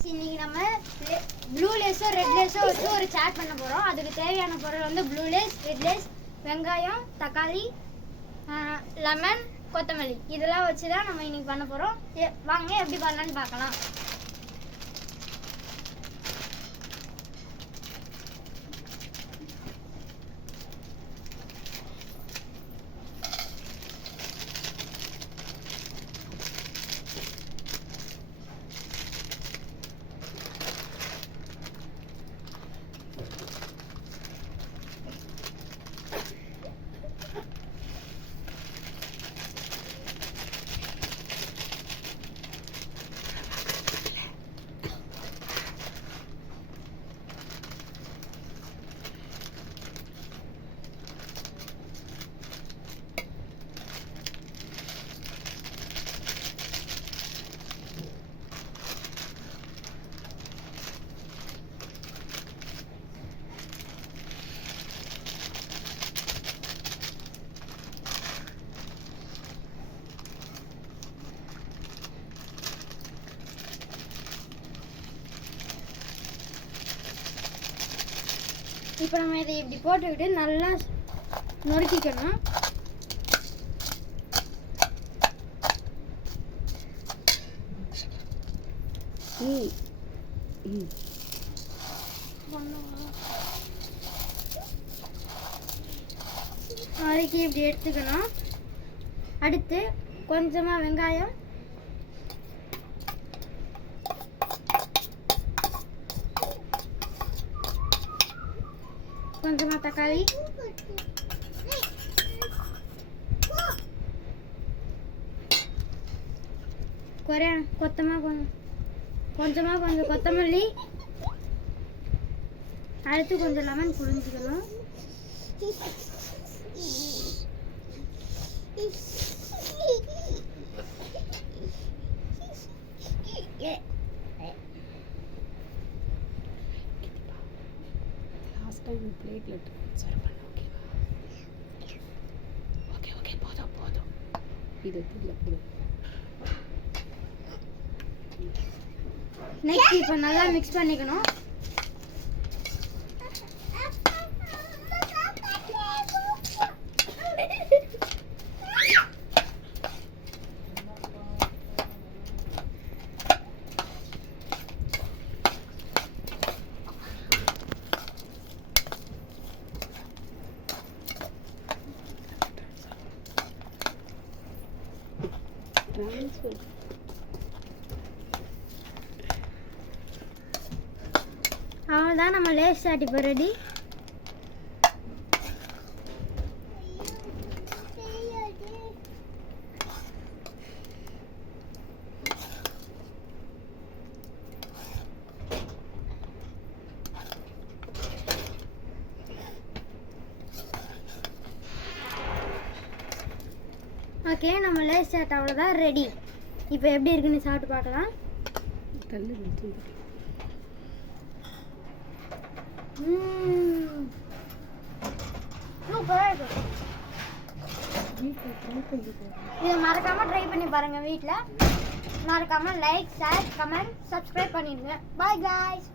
இன்னைக்கு நம்ம blue லேஸோ red லேஸோ வச்சு ஒரு சாட் பண்ண போகிறோம். அதுக்கு தேவையான பொருள் வந்து ப்ளூ லேஸ், ரெட் லேஸ், வெங்காயம், தக்காளி, லெமன், கொத்தமல்லி இதெல்லாம் வச்சு தான் நம்ம இன்னைக்கு பண்ண போகிறோம். வாங்க எப்படி பண்ணலான்னு பார்க்கலாம். இப்போ நம்ம இதை இப்படி போட்டுக்கிட்டு நல்லா நொறுக்கிக்கணும். நறுக்கி இப்படி எடுத்துக்கணும். அடுத்து கொஞ்சமாக வெங்காயம், கொஞ்சமா தக்காளி, கொஞ்சமா கொஞ்சம் கொத்தமல்லி, அடுத்து கொஞ்சம் லெமன் புழிஞ்சுக்கணும். பிளேட்ல சர்வ் பண்ண ஓகே போதும் இது தூள போடு. நெக்ஸ்ட் இப்போ நல்லா மிக்ஸ் பண்ணிக்கணும். அவ்வளோதான், நம்ம லேஸ் சாட் இப்போ ரெடி. ஓகே, நம்ம லேஸ் சாட் அவ்வளோதான் ரெடி. இப்போ எப்படி இருக்குன்னு சாப்பிட்டு பார்க்கலாம். இதை மறக்காம ட்ரை பண்ணி பாருங்க வீட்டில். மறக்காம லைக், ஷேர், கமெண்ட், சப்ஸ்கிரைப் பண்ணிடுங்க. Bye guys.